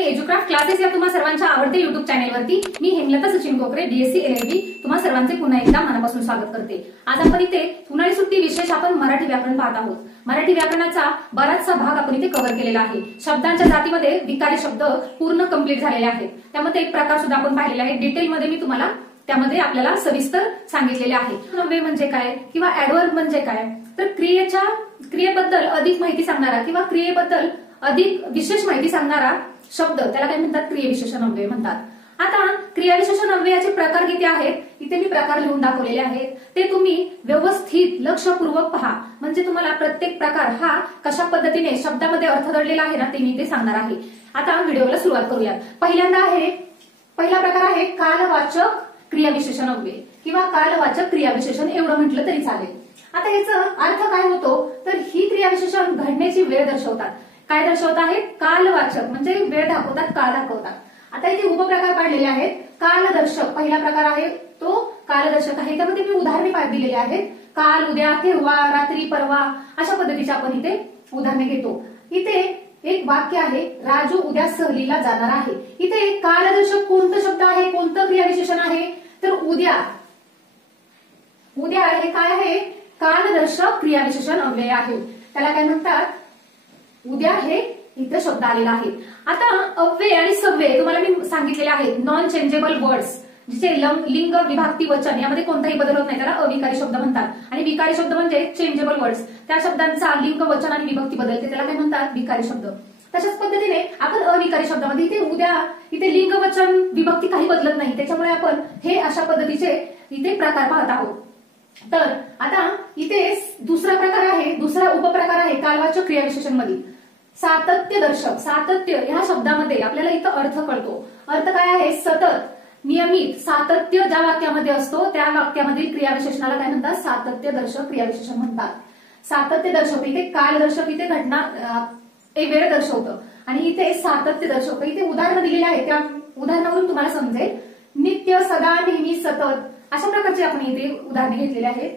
एज्युक्राफ्ट classes या तुम्हा सर्वांच्या आवडते युट्यूब चॅनेलवरती मी हेमलता सचिन कोकरे बीएससी एलएलबी तुम्हा सर्वांचे पुन्हा एकदा मनापासून स्वागत करते। आज आपण इथे उन्हाळी सुट्टी विशेष आपण मराठी व्याकरण पाहत आहोत। मराठी व्याकरणाचा बराचसा भाग आपण इथे कव्हर केलेला आहे। शब्दांच्या जातीमध्ये विकारी शब्द पूर्ण कंप्लीट झालेले आहेत। त्यामध्ये एक प्रकार सुद्धा आपण पाहिलेला आहे। डिटेलमध्ये मी तुम्हाला त्यामध्ये आपल्याला सविस्तर सांगितलेले आहे। नव्वे म्हणजे काय किंवा ऍडवर्ब म्हणजे काय, तर क्रियेबद्दल अधिक माहिती सांगणारा किंवा क्रियेबद्दल अधिक विशेष माहिती सांगणारा शब्द त्याला काय म्हणतात, क्रियाविशेषण अव्यय म्हणतात। आता क्रियाविशेषण अव्ययाचे प्रकार किती आहेत, इथे मी प्रकार लिहून दाखवलेले आहेत। ते तुम्ही व्यवस्थित लक्षपूर्वक पहा, म्हणजे तुम्हाला प्रत्येक प्रकार हा कशा पद्धतीने शब्दामध्ये अर्थ दडलेला आहे ना ते मी इथे सांगणार आहे। आता व्हिडिओला सुरुवात करूयात। पहिला प्रकार आहे कालवाचक क्रियाविशेषण अव्यय किंवा कालवाचक क्रियाविशेषण एवढं म्हटलं तरी चालेल। आता याचा अर्थ काय होतो, तर ही क्रियाविशेषण घडण्याची वेळ दर्शवतात। काय दर्शवत आहेत, कालवाचक म्हणजे वेळ दाखवतात, काळ दाखवतात। आता इथे उपप्रकार पाडलेले आहेत। कालदर्शक पहिला प्रकार आहे तो कालदर्शक आहे। त्यामध्ये मी उदाहरणे दिलेली आहेत। काल, उद्या, केव्हा, रात्री, परवा अशा पद्धतीचे आपण इथे उदाहरणे घेतो। इथे एक वाक्य आहे, राजू उद्या सहलीला जाणार आहे। इथे कालदर्शक कोणतं शब्द आहे, कोणतं क्रियाविशेषण आहे, तर उद्या। उद्या हे काय आहे, कालदर्शक क्रियाविशेषण अव्यय आहे। त्याला काय म्हणतात, उद्या हे इथे शब्द आलेला आहे। आता अव्यय आणि सव्यय तुम्हाला मी सांगितलेले आहेत, नॉन चेंजेबल वर्ड्स जिचे लिंग, विभक्ती, वचन यामध्ये कोणताही बदल होत नाही त्याला अविकारी शब्द म्हणतात। आणि विकारी शब्द म्हणजे चेंजेबल वर्ड्स, त्या शब्दांचा लिंग, वचन आणि विभक्ती बदलते त्याला काय म्हणतात, विकारी शब्द। तशाच पद्धतीने आपण अविकारी शब्दामध्ये इथे उद्या, इथे लिंग, वचन, विभक्ती काही बदलत नाही, त्याच्यामुळे आपण हे अशा पद्धतीचे इथे प्रकार पाहत आहोत। तर आता इथे दुसरा प्रकार आहे, दुसरा उपप्रकार आहे कालवाचक क्रियाविशेषण मध्ये सातत्य दर्शक। सातत्य ह्या शब्दामध्ये आपल्याला इथं अर्थ कळतो। अर्थ काय आहे, सतत, नियमित, सातत्य ज्या वाक्यामध्ये असतो त्या वाक्यामधील क्रियाविशेषणाला काय म्हणतात, सातत्य दर्शक क्रियाविशेषण म्हणतात। सातत्य दर्शक इथे कालदर्शक इथे घटना एक वेळ दर्शवतं आणि इथे सातत्य दर्शवतं। इथे उदाहरण दिलेले आहे, त्या उदाहरणावरून तुम्हाला समजेल। नित्य, सदा, नेहमी, सतत अशा प्रकारचे आपण इथे उदाहरणे घेतलेले आहेत।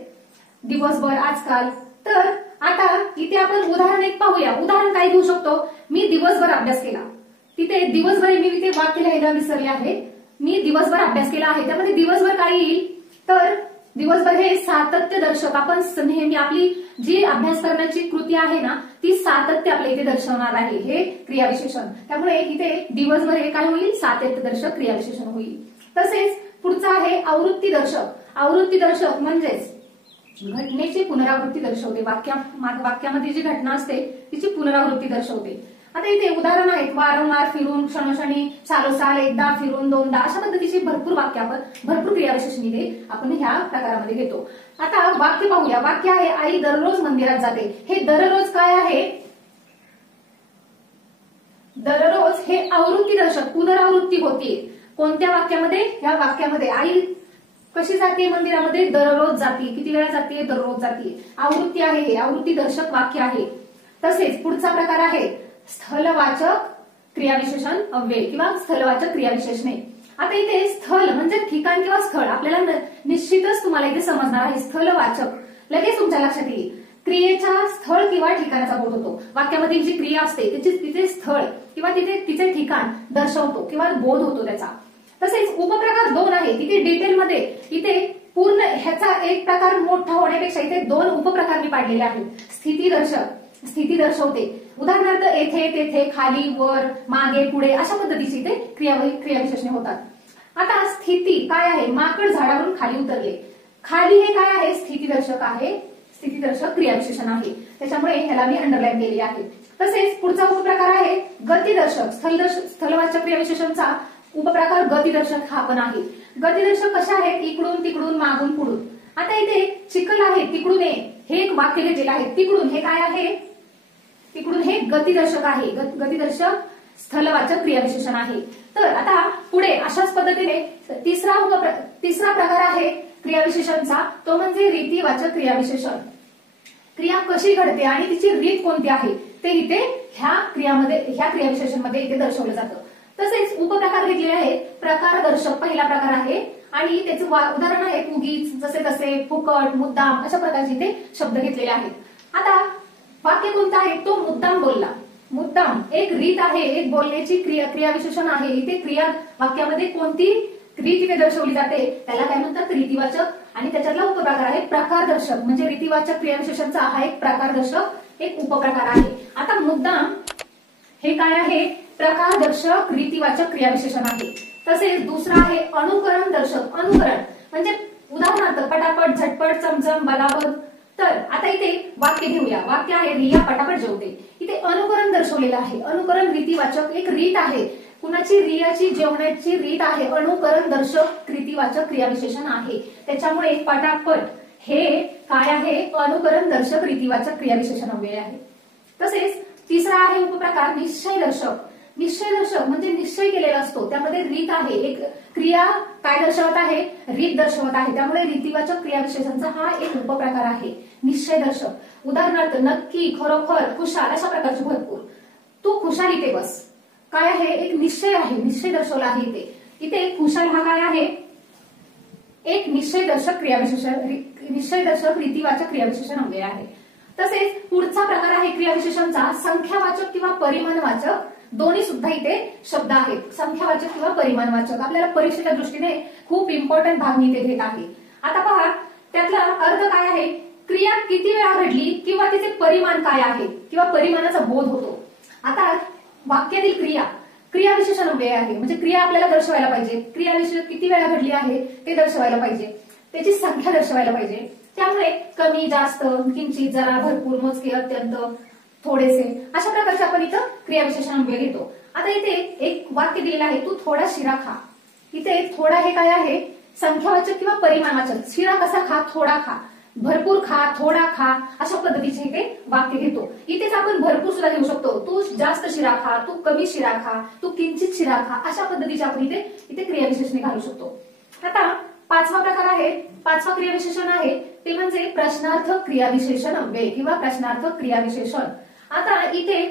दिवसभर, आजकाल। तर आता इथे आपण उदाहरण एक पाहूया। उदाहरण काय घेऊ शकतो, मी दिवसभर अभ्यास केला। तिथे दिवसभर मी इथे वाक्य लिहायला विसरले आहे। मी दिवसभर अभ्यास केला आहे, त्यामध्ये दिवसभर काय येईल, तर दिवसभर हे सातत्य दर्शक। आपण नेहमी आपली जी अभ्यास करण्याची कृती आहे ना ती सातत्य आपल्या इथे दर्शवणार आहे हे क्रियाविशेषण। त्यामुळे इथे दिवसभर हे काय होईल, सातत्य दर्शक क्रियाविशेषण होईल। तसेच पुढचा आहे आवृत्ती दर्शक। आवृत्ती दर्शक म्हणजेच घटनेची पुनरावृत्ती दर्शवते। वाक्यामध्ये जी घटना असते तिची पुनरावृत्ती दर्शवते। आता इथे उदाहरण आहेत, वारंवार, फिरून, क्षणोक्षणी, सालोसाल, एकदा, फिरून, दोनदा अशा पद्धतीची भरपूर वाक्य आपण भरपूर क्रियाविशेषण इथे आपण ह्या प्रकारामध्ये घेतो। आता वाक्य पाहूया। वाक्य आहे, आई दररोज मंदिरात जाते। हे दररोज काय आहे, दररोज हे आवृत्ती दर्शक, पुनरावृत्ती होते। कोणत्या वाक्यामध्ये, या वाक्यामध्ये आई कशी जाते मंदिरामध्ये, दररोज जाते। किती वेळा जाते, दररोज जाते। आवृत्ती आहे, हे आवृत्ती दर्शक वाक्य आहे। तसेच पुढचा प्रकार आहे स्थलवाचक क्रियाविशेषण अव्यय किंवा स्थलवाचक क्रियाविशेषणे। आता इथे स्थल म्हणजे ठिकाण किंवा स्थळ आपल्याला निश्चितच तुम्हाला इथे समजणार आहे। स्थलवाचक लगेच तुमच्या लक्षात येईल, क्रियेच्या स्थळ किंवा ठिकाणाचा बोध होतो। वाक्यामध्ये जी क्रिया असते त्याची तिथे स्थळ किंवा तिचे ठिकाण दर्शवतो किंवा बोध होतो त्याचा। तसेच उपप्रकार दोन आहे, तिथे डिटेलमध्ये इथे पूर्ण ह्याचा एक प्रकार मोठा होण्यापेक्षा इथे दोन उपप्रकार मी पाडलेले आहेत। स्थिती दर्शक, स्थिती दर्शवते। उदाहरणार्थ येथे, तेथे, खाली, वर, मागे, पुढे अशा पद्धतीची इथे क्रियाविशेषणे होतात। आता स्थिती काय आहे, माकड झाडावरून खाली उतरले। खाली हे काय आहे, स्थिती दर्शक आहे, स्थिती दर्शक क्रियाविशेषण आहे, त्याच्यामुळे ह्याला मी अंडरलाईन केलेली आहे। तसेच पुढचा उपप्रकार आहे गतिदर्शक। स्थलवाचक क्रियाविशेषणचा उपप्रकार गतिदर्शक हा पण आहे। गतिदर्शक कशा आहेत, इकडून, तिकडून, मागून, पुढून। आता इथे चिखल आहे, तिकडून ये, हे एक वाक्य घेतलेलं आहे। तिकडून हे काय आहे, तिकडून हे गतिदर्शक आहे। गतिदर्शक स्थलवाचक क्रियाविशेषण आहे। तर आता पुढे अशाच पद्धतीने तिसरा प्रकार आहे क्रियाविशेषणचा, तो म्हणजे रीतीवाचक क्रियाविशेषण। क्रिया कशी घडते आणि तिची रीत कोणती आहे ते इथे ह्या क्रियाविशेषण मध्ये इथे दर्शवलं जातं। तसेच उपप्रकार घेतलेले आहेत। प्रकार दर्शक पहिला प्रकार आहे आणि त्याचे उदाहरण आहे उगीच, जसे तसे, फुकट, मुद्दाम अशा प्रकारचे इथे शब्द घेतलेले आहेत। आता वाक्य कोणतं आहे, तो मुद्दाम बोलला। मुद्दाम एक रीत आहे, एक बोलण्याची क्रियाविशेषण आहे. इथे क्रिया वाक्यामध्ये कोणती रीतीने दर्शवली जाते त्याला काय म्हणतात? रीतिवाचक. आणि त्याच्यातला उपप्रकार आहे प्रकारदर्शक. म्हणजे रीतिवाचक क्रियाविशेषणचा हा एक प्रकारदर्शक एक उपप्रकार आहे. आता मुद्दाम हे काय आहे? प्रकारदर्शक रीतिवाचक क्रियाविशेषण आहे. तसेच दुसरा आहे अनुकरण दर्शक. अनुकरण म्हणजे उदाहरणार्थ पटापट, झटपट, चमचम, बलाबल. तर आता इथे वाक्य घेऊया. वाक्य आहे रिया पटापट जेवते. इथे अनुकरण दर्शवलेलं आहे. अनुकरण रीतिवाचक एक रीत आहे. कुणाची? रियाची जेवण्याची रीत आहे. अनुकरण दर्शक रीतिवाचक क्रियाविशेषण आहे. त्याच्यामुळे पटापट हे काय आहे? अनुकरण दर्शक रीतिवाचक क्रियाविशेषण अव्यय आहे. तसेच तिसरा आहे उपप्रकार निश्चय दर्शक. निश्चय दर्शक म्हणजे निश्चय केलेला असतो, त्यामध्ये रीत आहे. एक क्रिया काय दर्शवत आहे? रीत दर्शवत आहे. त्यामुळे रीतिवाचक क्रियाविशेषणचा हा एक उपप्रकार आहे निश्चय दर्शक. उदाहरणार्थ नक्की, खरोखर, खुशाल अशा प्रकारचे भरपूर. तू खुशाल इथे बस. काय आहे? एक निश्चय आहे. निश्चय दर्शवला आहे इथे. इथे खुशाल हा काय आहे? एक निश्चय दर्शक क्रियाविशेषण, निश्चय दर्शक रीतिवाचक क्रियाविशेषण अव्यय आहे. तसेच पुढचा प्रकार आहे क्रियाविशेषणचा संख्यावाचक किंवा परिमाणवाचक. दोन्ही सुद्धा इथे शब्द आहेत. संख्यावाचक किंवा परिमाणवाचक आपल्याला परीक्षेच्या दृष्टीने खूप इम्पॉर्टंट भाग मी इथे घेत आहे. आता पहा त्यातला अर्थ काय आहे? क्रिया किती वेळा घडली किंवा तिचे परिमाण काय आहे किंवा परिमाणाचा बोध होतो. आता वाक्यातील क्रियाविशेषण अव्यय आहे. म्हणजे क्रिया आपल्याला दर्शवायला पाहिजे. क्रियाविशेष किती वेळा घडली आहे ते दर्शवायला पाहिजे. त्याची संख्या दर्शवायला पाहिजे. त्यामुळे कमी, जास्त, किंचित, जरा, भरपूर, मोजके, अत्यंत, थोडेसे अशा प्रकारचे आपण इथं क्रियाविशेषण अव्यय घेतो. आता इथे एक वाक्य दिलेलं आहे तू थोडा शिरा खा. इथे थोडा हे काय आहे? संख्यावाचक किंवा परिमाणवाचक. शिरा कसा खा? थोडा खा. भरपूर खा, थोडा खा अशा पद्धतीचे इथे वाक्य घेतो. इथेच आपण भरपूर सुद्धा घेऊ शकतो. तू जास्त शिरा खा, तू कमी शिरा खा, तू किंचित शिरा खा अशा पद्धतीचे आपण इथे क्रियाविशेषणे घालू शकतो. आता पाचवा प्रकार आहे, पाचवा क्रियाविशेषण आहे ते म्हणजे प्रश्नार्थक क्रियाविशेषण अव्यय किंवा प्रश्नार्थक क्रियाविशेषण. आता इथे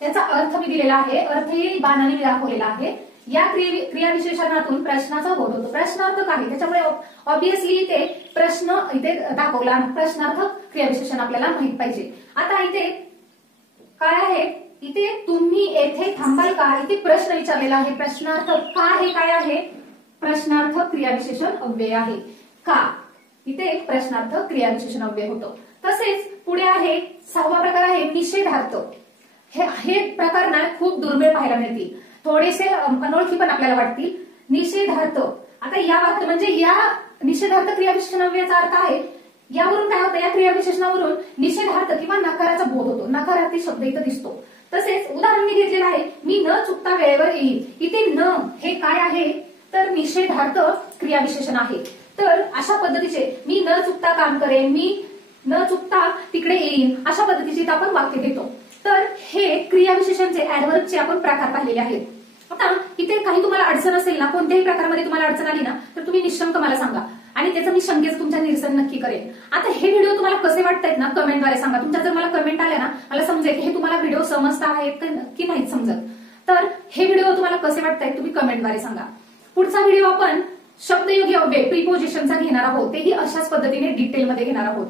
त्याचा अर्थ मी दिलेला आहे. अर्थही बाणाने मी दाखवलेला आहे. या क्रियाविशेषणातून प्रश्नाचा बोध होतो. प्रश्नार्थक आहे त्याच्यामुळे ऑब्विसली इथे प्रश्न इथे दाखवला. प्रश्नार्थक क्रियाविशेषण आपल्याला माहित पाहिजे. आता इथे काय आहे? इथे तुम्ही येथे थांबाल का? इथे प्रश्न विचारलेला आहे. प्रश्नार्थक का हे काय आहे? प्रश्नार्थक क्रियाविशेषण अव्यय आहे. का? इथे एक प्रश्नार्थक क्रियाविशेषण अव्यय होतो. तसेच पुढे आहे सहावा प्रकार आहे निषेधार्थ. हे प्रकार ना खूप दुर्मिळ पाहायला मिळतील. थोडेसे अनोळखी पण आपल्याला वाटतील. निषेधार्थ. आता या वाक्य म्हणजे या निषेधार्थ क्रियाविशेषण अव्ययाचा अर्थ आहे. यावरून काय होतं? या क्रियाविशेषणावरून निषेधार्थ किंवा नकाराचा बोध होतो. नकारार्थी शब्द इथं दिसतो. तसेच उदाहरण मी घेतलेलं आहे मी न चुकता वेळेवर येईल. इथे न हे काय आहे? तर निषेधार्थ क्रियाविशेषण आहे. तर अशा पद्धतीचे मी न चुकता काम करेन, मी न चुकता तिकडे येईन अशा पद्धतीचे आपण वाक्य घेतो. तर हे क्रियाविशेषणचे ऍडव्हर्बचे आपण प्रकार पाहिलेले आहेत. आता इथे काही तुम्हाला अडचण असेल ना, कोणत्याही प्रकारामध्ये तुम्हाला अडचण आली ना तर तुम्ही निशंक मला सांगा आणि त्याचं मी शंकेचं तुमच्या निरसन नक्की करेन. आता हे व्हिडिओ तुम्हाला कसे वाटतायत ना कमेंटद्वारे सांगा. तुमच्या जर मला कमेंट आल्या ना मला समजेल की हे तुम्हाला व्हिडिओ समजता आहेत की नाही समजत. तर हे व्हिडिओ तुम्हाला कसे वाटतायत तुम्ही कमेंटद्वारे सांगा. पुढचा व्हिडिओ आपण शब्दयोगी अव्यय प्रिपोजिशनचा घेणार आहोत. तेही अशाच पद्धतीने डिटेलमध्ये घेणार आहोत.